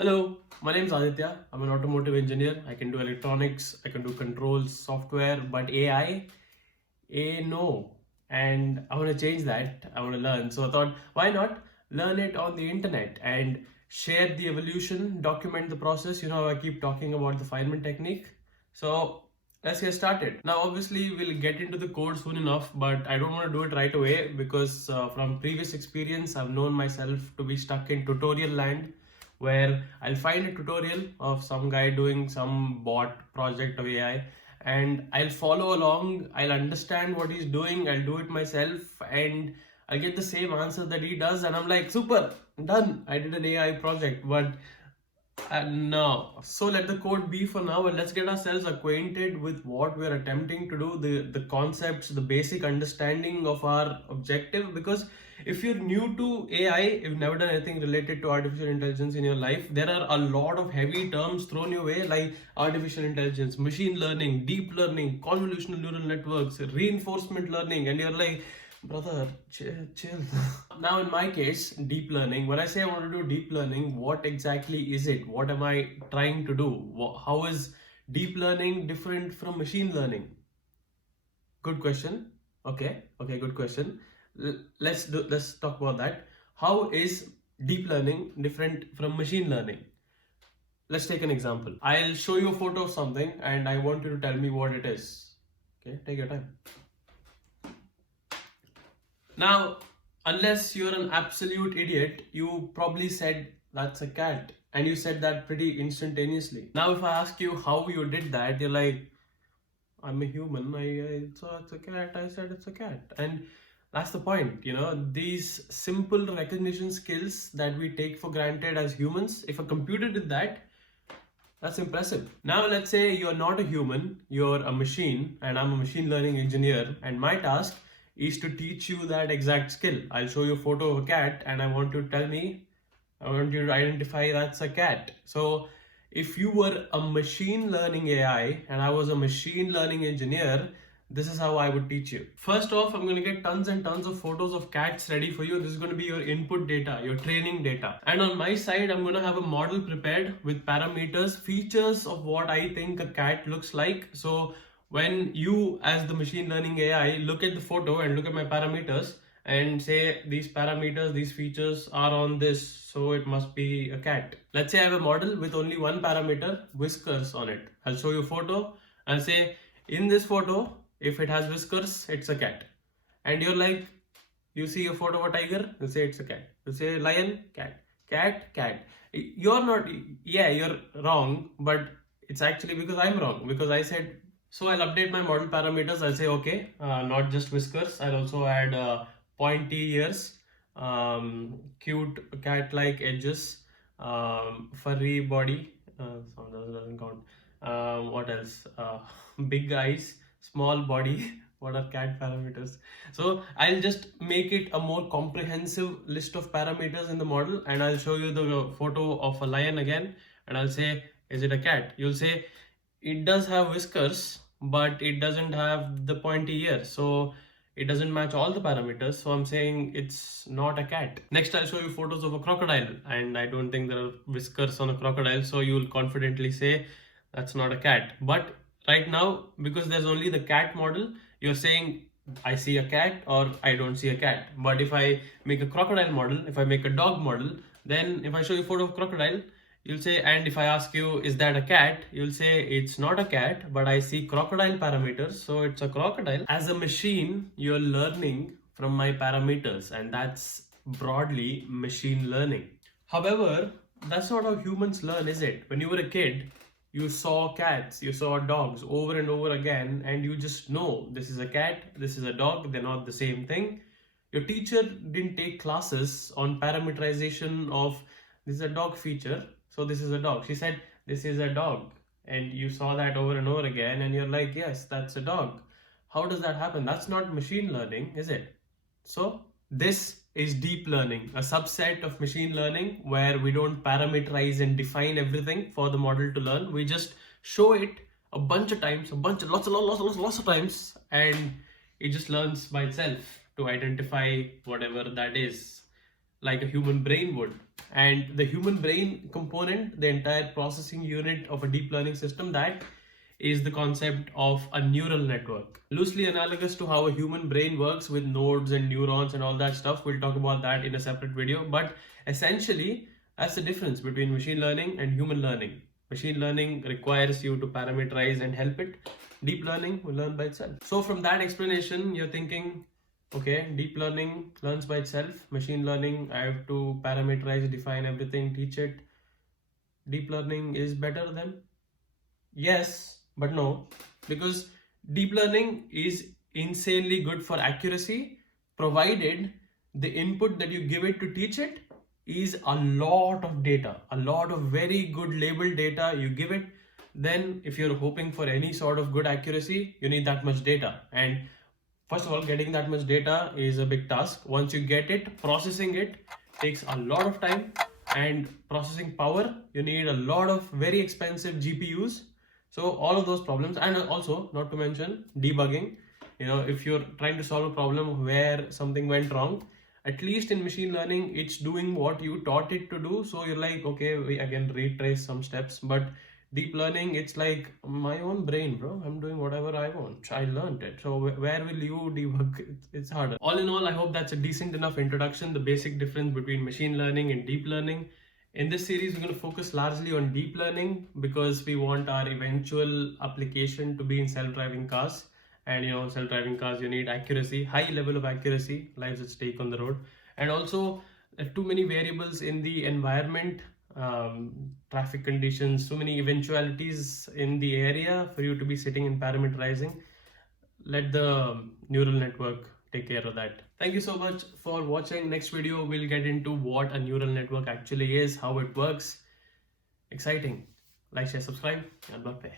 Hello, my name is Aditya. I'm an automotive engineer. I can do electronics, I can do controls, software, but no. And I want to change that. I want to learn. So I thought, why not learn it on the internet and share the evolution, document the process. I keep talking about the Feynman technique. So let's get started. Now, obviously, we'll get into the code soon enough, but I don't want to do it right away because from previous experience, I've known myself to be stuck in tutorial land where I'll find a tutorial of some guy doing some bot project of AI and I'll follow along, I'll understand what he's doing, I'll do it myself, and I'll get the same answer that he does, and I'm like, super, done, I did an AI project. But no. So let the code be for now and let's get ourselves acquainted with what we're attempting to do, the concepts, the basic understanding of our objective. Because if you're new to AI, if you've never done anything related to artificial intelligence in your life, there are a lot of heavy terms thrown your way like artificial intelligence, machine learning, deep learning, convolutional neural networks, reinforcement learning, and you're like, brother, chill. Now, in my case, deep learning, when I say I want to do deep learning, what exactly is it? What am I trying to do? How is deep learning different from machine learning? Good question. Okay, good question. Let's talk about that. How is deep learning different from machine learning? Let's take an example. I'll show you a photo of something and I want you to tell me what it is. Okay, take your time. Now, unless you're an absolute idiot, you probably said that's a cat, and you said that pretty instantaneously. Now, if I ask you how you did that, you're like, I'm a human, I saw it's a cat, I said it's a cat. And that's the point, these simple recognition skills that we take for granted as humans, if a computer did that, that's impressive. Now, let's say you're not a human, you're a machine, and I'm a machine learning engineer, and my task is to teach you that exact skill. I'll show you a photo of a cat and I want you to identify that's a cat. So if you were a machine learning AI and I was a machine learning engineer, this is how I would teach you. First off, I'm going to get tons and tons of photos of cats ready for you. This is going to be your input data, your training data. And on my side, I'm going to have a model prepared with parameters, features of what I think a cat looks like. So when you, as the machine learning AI, look at the photo and look at my parameters and say these parameters, these features are on this, so it must be a cat. Let's say I have a model with only one parameter, whiskers on it. I'll show you a photo and say in this photo, if it has whiskers, it's a cat. And you're like, you see a photo of a tiger, you say it's a cat. You say lion, cat. Cat. You're not, yeah, you're wrong, but it's actually because I'm wrong, because I said. So I'll update my model parameters. I'll say, okay, not just whiskers. I'll also add pointy ears, cute cat-like edges, furry body. Doesn't count. What else? Big eyes, small body. What are cat parameters? So I'll just make it a more comprehensive list of parameters in the model, and I'll show you the photo of a lion again, and I'll say, is it a cat? You'll say, it does have whiskers, but it doesn't have the pointy ear, so it doesn't match all the parameters, so I'm saying it's not a cat. Next, I'll show you photos of a crocodile, and I don't think there are whiskers on a crocodile, so you'll confidently say that's not a cat. But right now, because there's only the cat model, you're saying I see a cat or I don't see a cat. But if I make a crocodile model, if I make a dog model, then if I show you a photo of crocodile, you'll say, and if I ask you, is that a cat? You'll say, it's not a cat, but I see crocodile parameters, so it's a crocodile. As a machine, you're learning from my parameters, and that's broadly machine learning. However, that's not how humans learn, is it? When you were a kid, you saw cats, you saw dogs over and over again, and you just know this is a cat, this is a dog, they're not the same thing. Your teacher didn't take classes on parameterization of this is a dog feature, so this is a dog. She said, this is a dog. And you saw that over and over again, and you're like, yes, that's a dog. How does that happen? That's not machine learning, is it? So this is deep learning, a subset of machine learning where we don't parameterize and define everything for the model to learn. We just show it a bunch of times, lots of times, and it just learns by itself to identify whatever that is. like a human brain would. And the human brain component, the entire processing unit of a deep learning system, that is the concept of a neural network. Loosely analogous to how a human brain works with nodes and neurons and all that stuff. We'll talk about that in a separate video. But essentially, that's the difference between machine learning and human learning. Machine learning requires you to parameterize and help it. Deep learning will learn by itself. So from that explanation, you're thinking, okay, deep learning learns by itself. Machine learning, I have to parameterize, define everything, teach it. Deep learning is better than? Yes, but no, because deep learning is insanely good for accuracy, provided the input that you give it to teach it is a lot of data, a lot of very good labeled data you give it. Then if you're hoping for any sort of good accuracy, you need that much data. And first of all, getting that much data is a big task. Once you get it, processing it takes a lot of time, and processing power, you need a lot of very expensive GPUs. So all of those problems, and also not to mention debugging. If you're trying to solve a problem where something went wrong, at least in machine learning, it's doing what you taught it to do. So you're like, okay, I can retrace some steps. But deep learning, it's like my own brain, bro. I'm doing whatever I want. I learned it. So where will you debug? It's harder. All in all, I hope that's a decent enough introduction, the basic difference between machine learning and deep learning. In this series, we're going to focus largely on deep learning because we want our eventual application to be in self-driving cars. And self-driving cars, you need accuracy, high level of accuracy, lives at stake on the road. And also too many variables in the environment, traffic conditions, so many eventualities in the area for you to be sitting and parameterizing. Let the neural network take care of that. Thank you so much for watching. Next video, we'll get into what a neural network actually is, how it works. Exciting. Like, share, subscribe, and bye.